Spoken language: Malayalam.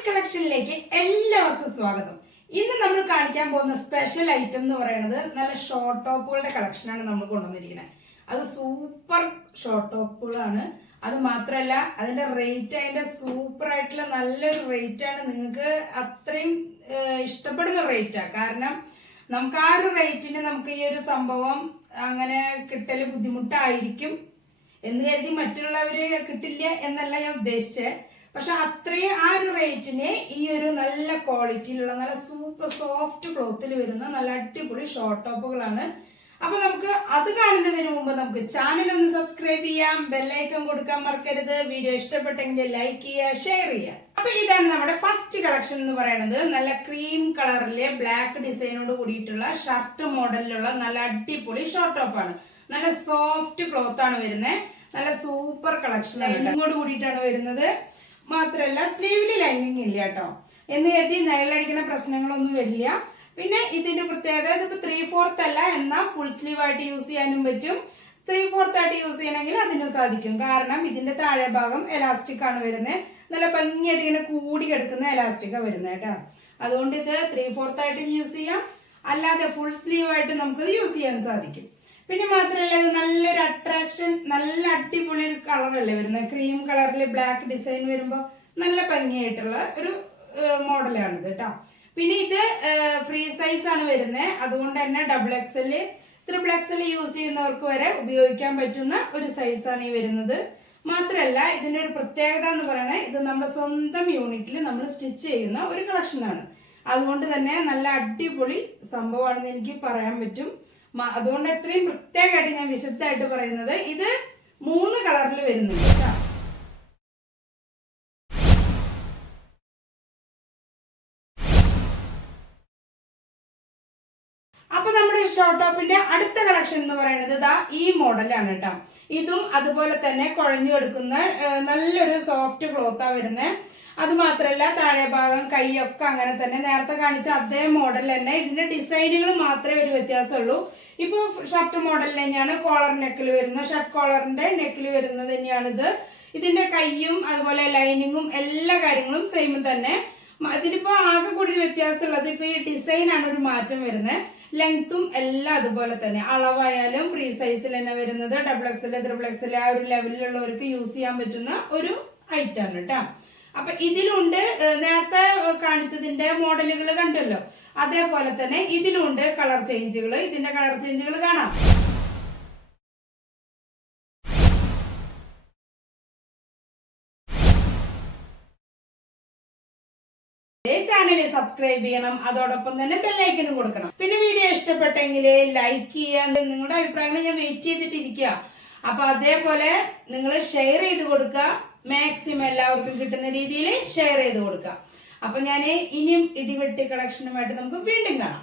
ലേഡീസ് കളക്ഷനിലേക്ക് എല്ലാവർക്കും സ്വാഗതം. ഇന്ന് നമ്മൾ കാണിക്കാൻ പോകുന്ന സ്പെഷ്യൽ ഐറ്റം എന്ന് പറയുന്നത് നല്ല ഷോർട്ട് ടോപ്പുകളുടെ കളക്ഷനാണ് നമ്മൾ കൊണ്ടുവന്നിരിക്കുന്നത്. അത് സൂപ്പർ ഷോർട്ട് ടോപ്പുകളാണ്. അത് മാത്രമല്ല അതിന്റെ റേറ്റ് അതിന്റെ സൂപ്പർ ആയിട്ടുള്ള നല്ലൊരു റേറ്റ് ആണ്. നിങ്ങൾക്ക് അത്രയും ഇഷ്ടപ്പെടുന്ന റേറ്റാണ്. കാരണം നമുക്ക് ആ ഒരു റേറ്റിന് നമുക്ക് ഈ ഒരു സംഭവം അങ്ങനെ കിട്ടല് ബുദ്ധിമുട്ടായിരിക്കും എന്ന് കരുതി മറ്റുള്ളവര് കിട്ടില്ല എന്നല്ല ഞാൻ ഉദ്ദേശിച്ചത്. പക്ഷെ അത്രയും ആ ഒരു റേറ്റിന് ഈ ഒരു നല്ല ക്വാളിറ്റിയിലുള്ള നല്ല സൂപ്പർ സോഫ്റ്റ് ക്ലോത്തിൽ വരുന്ന നല്ല അടിപൊളി ഷോർട്ട് ടോപ്പുകളാണ്. അപ്പൊ നമുക്ക് അത് കാണുന്നതിന് മുമ്പ് നമുക്ക് ചാനൽ ഒന്ന് സബ്സ്ക്രൈബ് ചെയ്യാം, ബെല്ലൈക്കൺ കൊടുക്കാൻ മറക്കരുത്. വീഡിയോ ഇഷ്ടപ്പെട്ടെങ്കിൽ ലൈക്ക് ചെയ്യുക, ഷെയർ ചെയ്യുക. അപ്പൊ ഇതാണ് നമ്മുടെ ഫസ്റ്റ് കളക്ഷൻ എന്ന് പറയുന്നത്. നല്ല ക്രീം കളറിലെ ബ്ലാക്ക് ഡിസൈനോട് കൂടിയിട്ടുള്ള ഷർട്ട് മോഡലിലുള്ള നല്ല അടിപൊളി ഷോർട്ട് ടോപ്പാണ്. നല്ല സോഫ്റ്റ് ക്ലോത്ത് ആണ് വരുന്നത്. നല്ല സൂപ്പർ കളക്ഷൻ ലൈനിങ്ങോട് കൂടിയിട്ടാണ് വരുന്നത്. മാത്രല്ല സ്ലീവില് ലൈനിങ് ഇല്ല കേട്ടോ. എന്ന് കരുതി നൈലടിക്കുന്ന പ്രശ്നങ്ങളൊന്നും വരില്ല. പിന്നെ ഇതിന്റെ പ്രത്യേകത ഇതിപ്പോ 3/4 അല്ല, എന്നാൽ ഫുൾ സ്ലീവ് ആയിട്ട് യൂസ് ചെയ്യാനും പറ്റും. 3/4 ആയിട്ട് യൂസ് ചെയ്യണമെങ്കിൽ അതിനും സാധിക്കും. കാരണം ഇതിന്റെ താഴെ ഭാഗം എലാസ്റ്റിക് ആണ് വരുന്നത്. നല്ല ഭംഗിയായിട്ട് ഇങ്ങനെ കൂടി കിടക്കുന്ന എലാസ്റ്റിക്കാണ് വരുന്നത് കേട്ടോ. അതുകൊണ്ട് ഇത് 3/4 ആയിട്ടും യൂസ് ചെയ്യാം, അല്ലാതെ ഫുൾ സ്ലീവ് ആയിട്ട് നമുക്കത് യൂസ് ചെയ്യാൻ സാധിക്കും. പിന്നെ മാത്രമല്ല ഇത് നല്ലൊരു അട്രാക്ഷൻ, നല്ല അടിപൊളി ഒരു കളറല്ലേ വരുന്നത്. ക്രീം കളറിൽ ബ്ലാക്ക് ഡിസൈൻ വരുമ്പോൾ നല്ല ഭംഗിയായിട്ടുള്ള ഒരു മോഡലാണിത് കേട്ടോ. പിന്നെ ഇത് ഫ്രീ സൈസ് ആണ് വരുന്നത്. അതുകൊണ്ട് തന്നെ XXL, XXL യൂസ് ചെയ്യുന്നവർക്ക് വരെ ഉപയോഗിക്കാൻ പറ്റുന്ന ഒരു സൈസാണ് ഈ വരുന്നത്. മാത്രമല്ല ഇതിന്റെ ഒരു പ്രത്യേകത എന്ന് പറയുന്നത് ഇത് നമ്മുടെ സ്വന്തം യൂണിറ്റിൽ നമ്മൾ സ്റ്റിച്ച് ചെയ്യുന്ന ഒരു കളക്ഷനാണ്. അതുകൊണ്ട് തന്നെ നല്ല അടിപൊളി സംഭവമാണെന്ന് എനിക്ക് പറയാൻ പറ്റും. അതുകൊണ്ട് എത്രയും പ്രത്യേകമായിട്ട് ഞാൻ വിശദമായിട്ട് പറയുന്നത്. ഇത് 3 കളറിൽ വരുന്നുണ്ട് കേട്ടോ. അപ്പൊ നമ്മുടെ ഷോർട്ട് ടോപ്പിന്റെ അടുത്ത കളക്ഷൻ എന്ന് പറയുന്നത് ഇതാ ഈ മോഡലാണ് കേട്ടോ. ഇതും അതുപോലെ തന്നെ കുഴഞ്ഞു കൊടുക്കുന്ന നല്ലൊരു സോഫ്റ്റ് ക്ലോത്താ വരുന്നത്. അത് മാത്രല്ല താഴെ ഭാഗം കൈയൊക്കെ അങ്ങനെ തന്നെ നേരത്തെ കാണിച്ച അതേ മോഡൽ തന്നെ. ഇതിന്റെ ഡിസൈനുകൾ മാത്രമേ ഒരു വ്യത്യാസമുള്ളൂ. ഇപ്പൊ ഷർട്ട് മോഡൽ തന്നെയാണ് കോളർ നെക്കിൽ വരുന്നത്. ഷർട്ട് കോളറിന്റെ നെക്കിൽ വരുന്നത് തന്നെയാണിത്. ഇതിന്റെ കൈയും അതുപോലെ ലൈനിങ്ങും എല്ലാ കാര്യങ്ങളും സെയിം തന്നെ. ഇതിനിപ്പോ ആകെ കൂടി ഒരു വ്യത്യാസമുള്ളത് ഇപ്പൊ ഈ ഡിസൈനാണ് ഒരു മാറ്റം വരുന്നത്. ലെങ്ത്തും എല്ലാം അതുപോലെ തന്നെ. അളവായാലും ഫ്രീ സൈസിൽ തന്നെ വരുന്നത്. XXL, XXL ആ ഒരു ലെവലിലുള്ളവർക്ക് യൂസ് ചെയ്യാൻ പറ്റുന്ന ഒരു ഐറ്റം ആണ് കേട്ടോ. അപ്പൊ ഇതിലുണ്ട് നേരത്തെ കാണിച്ചതിന്റെ മോഡലുകൾ കണ്ടല്ലോ, അതേപോലെ തന്നെ ഇതിലുണ്ട് കളർ ചേഞ്ചുകൾ. ഇതിന്റെ കളർ ചേഞ്ചുകൾ കാണാം. ചാനലിൽ സബ്സ്ക്രൈബ് ചെയ്യണം, അതോടൊപ്പം തന്നെ ബെല്ലൈക്കനും കൊടുക്കണം. പിന്നെ വീഡിയോ ഇഷ്ടപ്പെട്ടെങ്കിൽ ലൈക്ക് ചെയ്യാൻ, നിങ്ങളുടെ അഭിപ്രായങ്ങൾ ഞാൻ വെയിറ്റ് ചെയ്തിട്ടിരിക്കുക. അപ്പൊ അതേപോലെ നിങ്ങൾ ഷെയർ ചെയ്ത് കൊടുക്കുക. മാക്സിമം എല്ലാവർക്കും കിട്ടുന്ന രീതിയിൽ ഷെയർ ചെയ്ത് കൊടുക്കുക. അപ്പൊ ഞാൻ ഇനിയും ഇടിവെട്ടി കളക്ഷനുമായിട്ട് നമുക്ക് വീണ്ടും കാണാം.